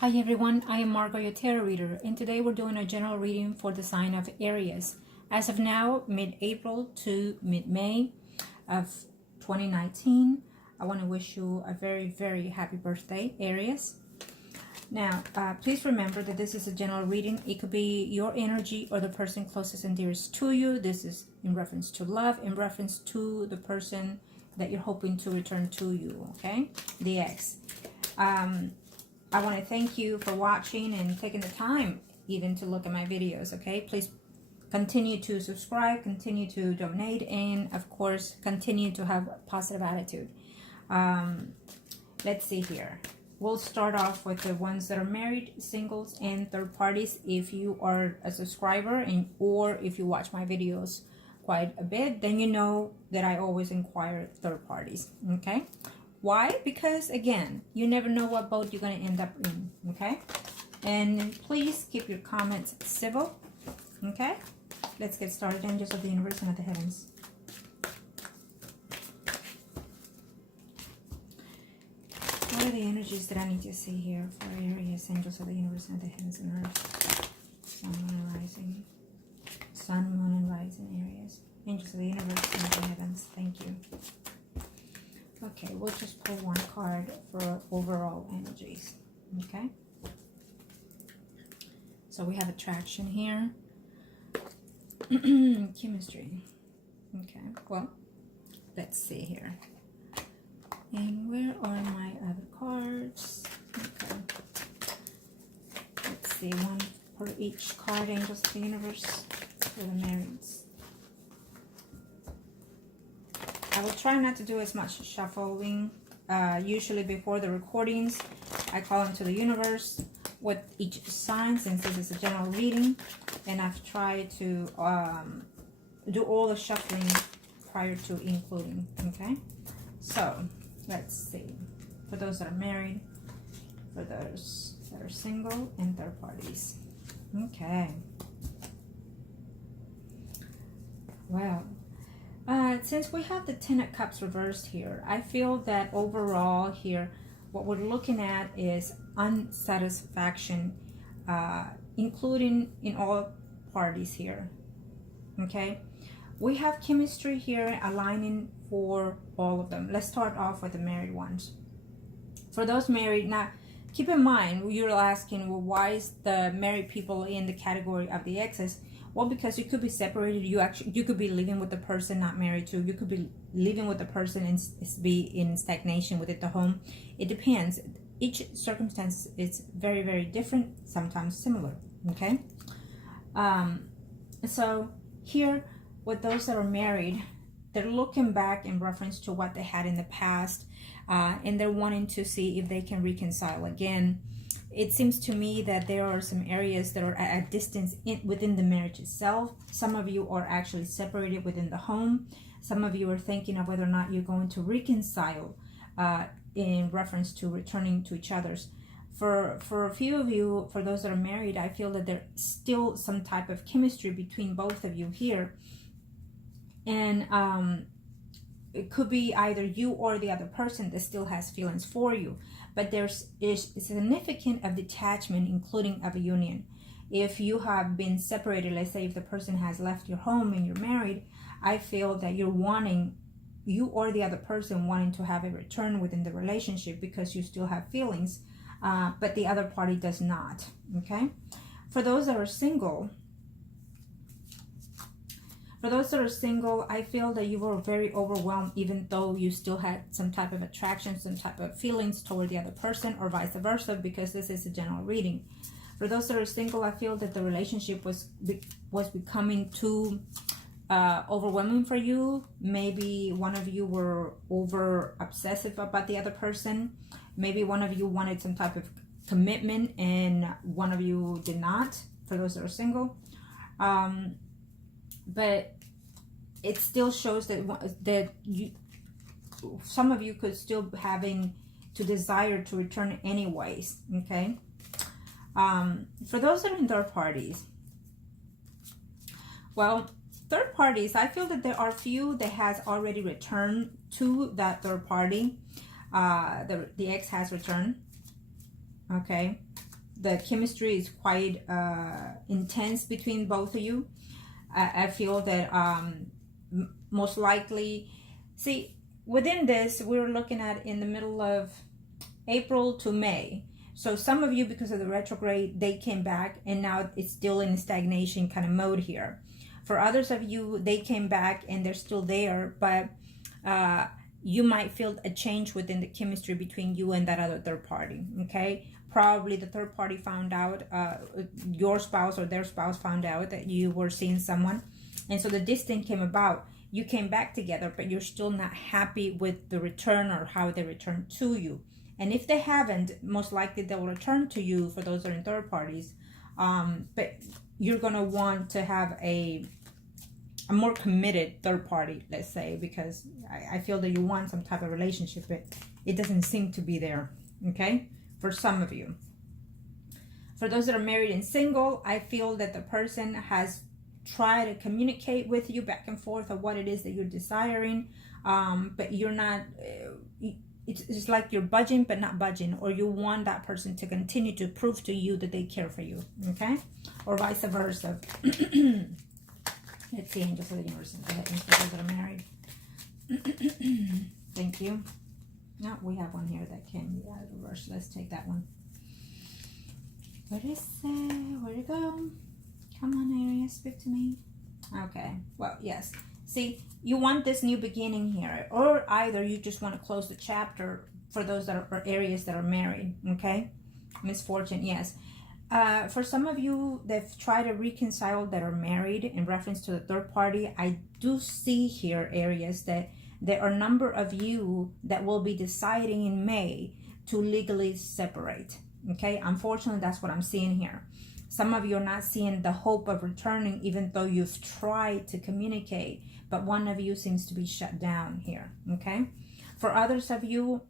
Hi everyone, I am Margourtarotreader, and today we're doing a general reading for the sign of Aries. As of now, mid-April to mid-May of 2019, I want to wish you a very, very happy birthday, Aries. Now, please remember that this is a general reading. It could be your energy or the person closest and dearest to you. This is in reference to love, in reference to the person that you're hoping to return to you, okay? The ex. I want to thank you for watching and taking the time even to look at my videos, okay? Please continue to subscribe, continue to donate, and of course, continue to have a positive attitude. Let's see here. We'll start off with the ones that are married, singles, and third parties. If you are a subscriber or if you watch my videos quite a bit, then you know that I always inquire third parties, okay? Why? Because again, you never know what boat you're going to end up in, okay? And please keep your comments civil, okay? Let's get started. Angels of the universe and of the heavens. What are the energies that I need to see here for Aries, angels of the universe and of the heavens and earth? Sun, moon, and rising. Sun, moon, and rising, Aries. Angels of the universe and of the heavens. Thank you. Okay, we'll just pull one card for overall energies, okay? So we have attraction here. Chemistry. Okay, well, let's see here. And where are my other cards? Okay. Let's see, one for each card, angels of the universe, for the marrieds. I will try not to do as much shuffling. Usually before the recordings, I call into the universe with each sign, since this is a general reading. And I've tried to do all the shuffling prior to including, okay? So, let's see. For those that are married, for those that are single, and third parties. Okay. Well, since we have the Ten of Cups reversed here, I feel that overall here, what we're looking at is unsatisfaction, including in all parties here, okay? We have chemistry here aligning for all of them. Let's start off with the married ones. For those married, now keep in mind, you're asking, well, why is the married people in the category of the exes? Well, because you could be separated. You could be living with the person not married to. You could be living with the person and be in stagnation within the home. It depends. Each circumstance is very, very different, sometimes similar, okay? So here, with those that are married, they're looking back in reference to what they had in the past, and they're wanting to see if they can reconcile again. It seems to me that there are some areas that are at a distance within the marriage itself. Some of you are actually separated within the home. Some of you are thinking of whether or not you're going to reconcile in reference to returning to each other's. For a few of you, for those that are married, I feel that there's still some type of chemistry between both of you here. And it could be either you or the other person that still has feelings for you. But there's significant of detachment, including of a union. If you have been separated, let's say if the person has left your home and you're married, I feel that you're wanting, you or the other person wanting to have a return within the relationship because you still have feelings, but the other party does not, okay? For those that are single, I feel that you were very overwhelmed, even though you still had some type of attraction, some type of feelings toward the other person, or vice versa, because this is a general reading. For those that are single, I feel that the relationship was becoming too overwhelming for you. Maybe one of you were over obsessive about the other person. Maybe one of you wanted some type of commitment and one of you did not, for those that are single. But it still shows that some of you could still having to desire to return anyways, okay? For those that are in third parties, well, third parties, I feel that there are few that has already returned to that third party. The ex has returned, okay? the chemistry is quite intense between both of you. I feel that most likely, see, within this, we're looking at in the middle of April to May. So some of you, because of the retrograde, they came back and now it's still in stagnation kind of mode here. For others of you, they came back and they're still there, but you might feel a change within the chemistry between you and that other third party, okay? Probably the third party found out, your spouse or their spouse found out that you were seeing someone. And so the distance came about. You came back together, but you're still not happy with the return or how they return to you. And if they haven't, most likely they will return to you for those that are in third parties. But you're going to want to have a more committed third party, let's say, because I feel that you want some type of relationship, but it doesn't seem to be there, okay? For some of you. For those that are married and single, I feel that the person has tried to communicate with you back and forth of what it is that you're desiring, but you're not... It's like you're budging but not budging, or you want that person to continue to prove to you that they care for you, okay? Or vice versa. Let's see, angels of the universe, for those that are married. Thank you. No, we have one here that can be out of reverse. Let's take that one. Where is it? Where'd it go? Come on, Aries, speak to me. Okay, well, yes. See, you want this new beginning here, or either you just want to close the chapter for those that are Aries that are married, okay? Misfortune, yes. For some of you that try to reconcile that are married in reference to the third party, I do see here, Aries, that there are a number of you that will be deciding in May to legally separate, okay? Unfortunately, that's what I'm seeing here. Some of you are not seeing the hope of returning, even though you've tried to communicate, but one of you seems to be shut down here, okay? For others of you,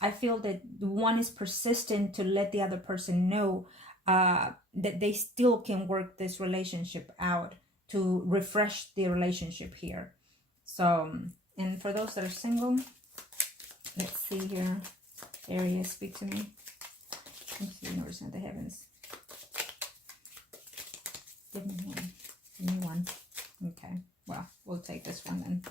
I feel that one is persistent to let the other person know that they still can work this relationship out to refresh the relationship here. So, and for those that are single, let's see here. Aries, speak to me. Let's see, universe and the heavens. Give me one. Give me one. Okay. Well, we'll take this one then.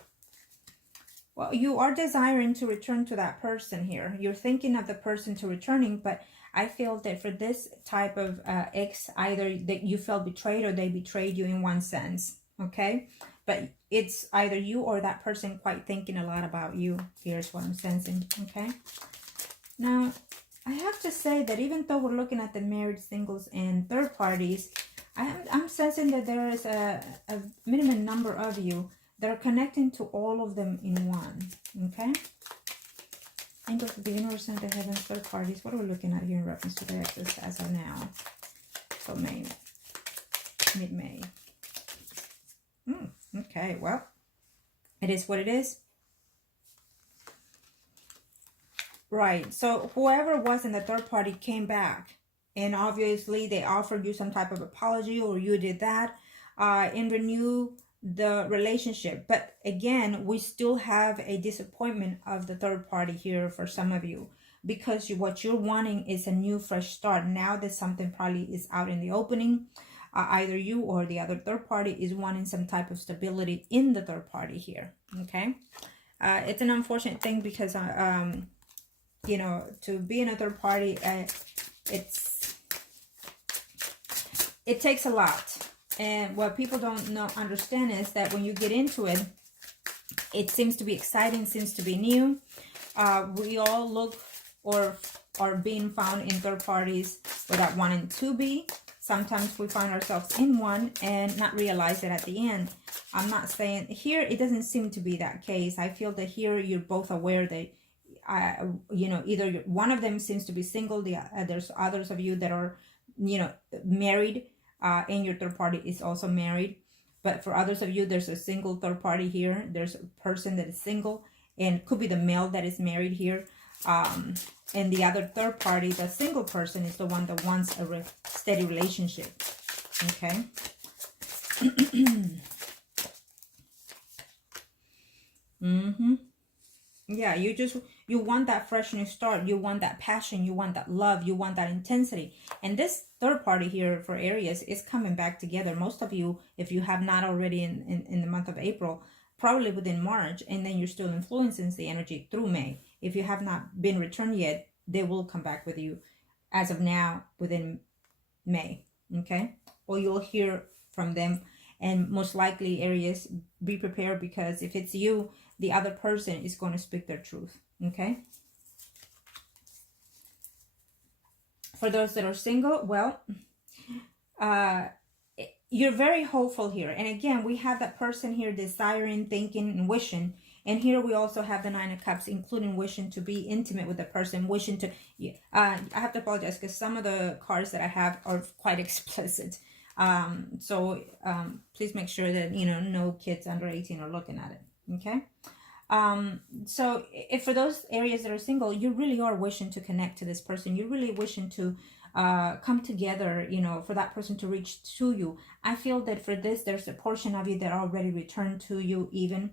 Well, you are desiring to return to that person here. You're thinking of the person to returning, but I feel that for this type of ex, either that you felt betrayed or they betrayed you in one sense, okay? But it's either you or that person quite thinking a lot about you. Here's what I'm sensing, okay? Now, I have to say that even though we're looking at the married, singles, and third parties, I'm sensing that there is a minimum number of you that are connecting to all of them in one, okay? Angels of the universe and the heavens, third parties. What are we looking at here in reference to the exes as of now? So May, mid-May. Okay, well, it is what it is. Right, so whoever was in the third party came back. And obviously they offered you some type of apology, or you did that and renew the relationship. But again, we still have a disappointment of the third party here for some of you, because what you're wanting is a new fresh start. Now that something probably is out in the opening, either you or the other third party is wanting some type of stability in the third party here, okay? It's an unfortunate thing because, you know, to be in a third party, it takes a lot. And what people don't understand is that when you get into it, it seems to be exciting, seems to be new. We all look or are being found in third parties without wanting to be. Sometimes we find ourselves in one and not realize it at the end. I'm not saying here, it doesn't seem to be that case. I feel that here you're both aware that, you know, either one of them seems to be single, there's others of you that are, you know, married, and your third party is also married. But for others of you, there's a single third party here. There's a person that is single, and could be the male that is married here. And the other third party, the single person, is the one that wants a steady relationship. Okay. Yeah, You want that fresh new start. You want that passion. You want that love. You want that intensity. And this third party here for Aries is coming back together. Most of you, if you have not already in the month of April, probably within March, and then you're still influencing the energy through May. If you have not been returned yet, they will come back with you as of now within May. Okay? Or you'll hear from them. And most likely, Aries, be prepared, because if it's you, the other person is going to speak their truth. Okay? For those that are single, well, you're very hopeful here. And again, we have that person here desiring, thinking, and wishing. And here we also have the Nine of Cups, including wishing to be intimate with the person, wishing to... I have to apologize because some of the cards that I have are quite explicit. So please make sure that, no kids under 18 are looking at it. Okay? So if for those areas that are single, you really are wishing to connect to this person. You're really wishing to come together, for that person to reach to you. I feel that for this, there's a portion of you that already returned to you even.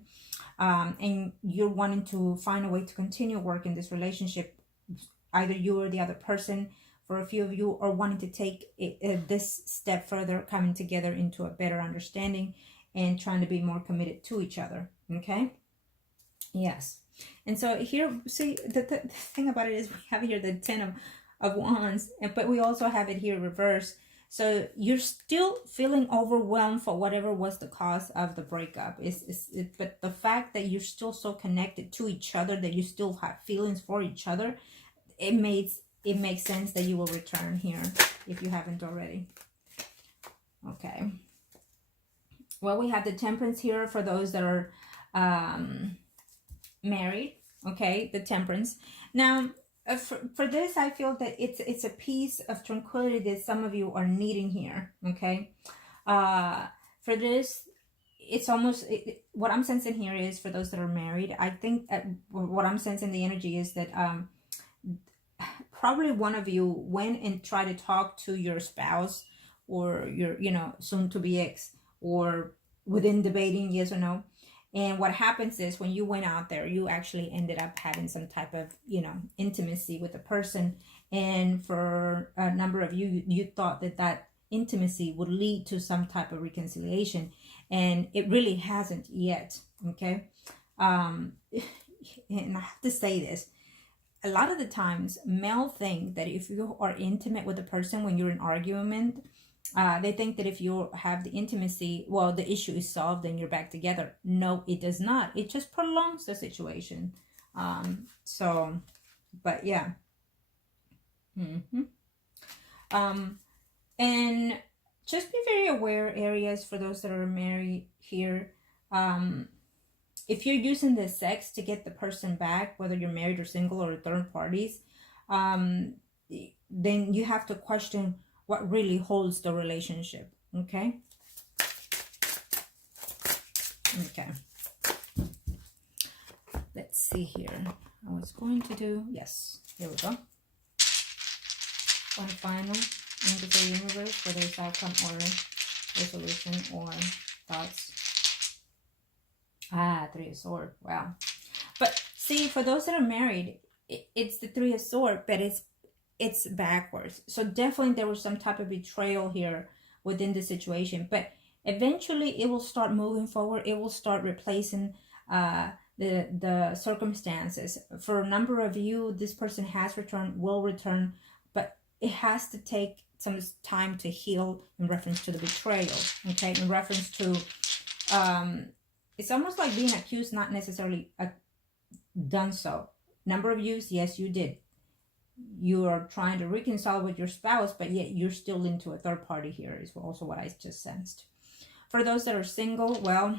And you're wanting to find a way to continue working this relationship, either you or the other person. For a few of you are wanting to take this step further, coming together into a better understanding and trying to be more committed to each other. Okay? Yes. And so here, see, the thing about it is we have here the 10 of Wands, but we also have it here reversed. So you're still feeling overwhelmed for whatever was the cause of the breakup. But the fact that you're still so connected to each other, that you still have feelings for each other, it makes sense that you will return here if you haven't already. Okay. Well, we have the Temperance here for those that are married. Okay, the Temperance. Now, for this, I feel that it's a piece of tranquility that some of you are needing here. Okay, for this, it's almost what I'm sensing here is for those that are married. I think what I'm sensing the energy is that probably one of you went and tried to talk to your spouse or your soon to be ex, or within debating yes or no. And what happens is when you went out there, you actually ended up having some type of, intimacy with the person. And for a number of you, you thought that intimacy would lead to some type of reconciliation. And it really hasn't yet. Okay. And I have to say this. A lot of the times, male think that if you are intimate with a person when you're in argument, they think that if you have the intimacy, well, the issue is solved and you're back together. No, it does not. It just prolongs the situation. But yeah. And just be very aware, Aries, for those that are married here. If you're using the sex to get the person back, whether you're married or single or third parties, then you have to question what really holds the relationship. Okay. Okay. Let's see here. I was going to do, yes, here we go. One final into the universe for this outcome or resolution or thoughts. Three of Swords. Wow. But see, for those that are married, it's the Three of Swords, but it's backwards. So definitely there was some type of betrayal here within the situation. But eventually it will start moving forward. It will start replacing the circumstances. For a number of you, this person has returned, will return, but it has to take some time to heal in reference to the betrayal. Okay, in reference to it's almost like being accused, not necessarily done so. Number of yous, yes, you did. You are trying to reconcile with your spouse, but yet you're still into a third party here is also what I just sensed. For those that are single, well,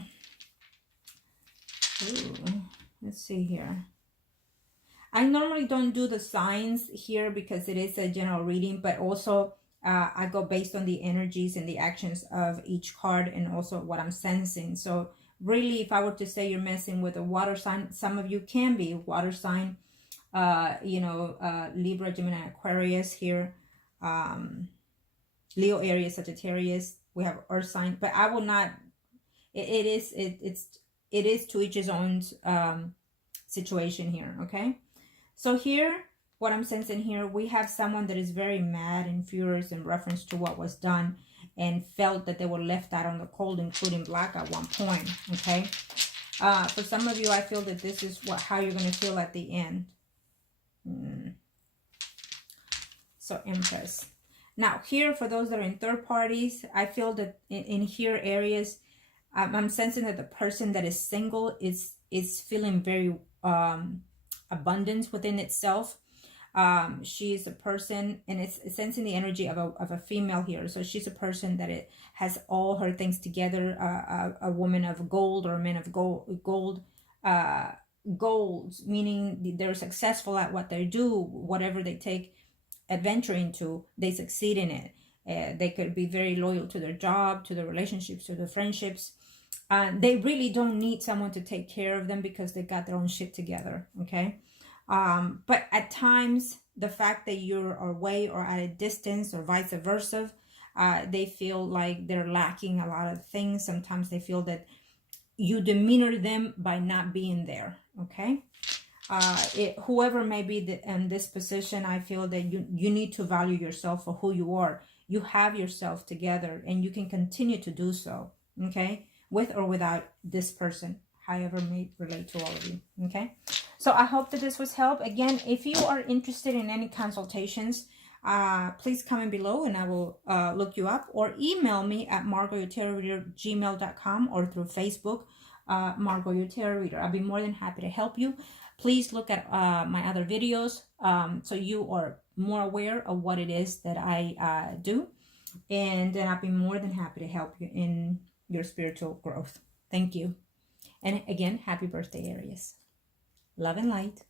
let's see here. I normally don't do the signs here because it is a general reading, but also I go based on the energies and the actions of each card and also what I'm sensing. So really, if I were to say you're messing with a water sign, some of you can be water sign, Libra, Gemini, Aquarius here, Leo, Aries, Sagittarius. We have earth sign, but I will not, it is to each his own situation here. Okay. So here, what I'm sensing here, we have someone that is very mad and furious in reference to what was done and felt that they were left out on the cold, including Black at one point, okay? For some of you, I feel that this is how you're going to feel at the end. So Empress. Now here, for those that are in third parties, I feel that in here areas, I'm sensing that the person that is single is feeling very abundance within itself. She's a person, and it's sensing the energy of a female here. So she's a person that it has all her things together, a woman of gold or a man of goals, meaning they're successful at what they do, whatever they take adventure into, they succeed in it. They could be very loyal to their job, to their relationships, to their friendships. They really don't need someone to take care of them because they got their own shit together, okay? But at times, the fact that you're away or at a distance or vice versa, they feel like they're lacking a lot of things. Sometimes they feel that you demeanor them by not being there, okay? Whoever may be in this position, I feel that you need to value yourself for who you are. You have yourself together and you can continue to do so, okay? With or without this person, however may relate to all of you, okay? So I hope that this was help. Again, if you are interested in any consultations, please comment below and I will look you up, or email me at margourtarotreader@gmail.com or through Facebook, Margot Your Tarot Reader. I'll be more than happy to help you. Please look at my other videos so you are more aware of what it is that I do. And then I'll be more than happy to help you in your spiritual growth. Thank you. And again, happy birthday, Aries. Love and light.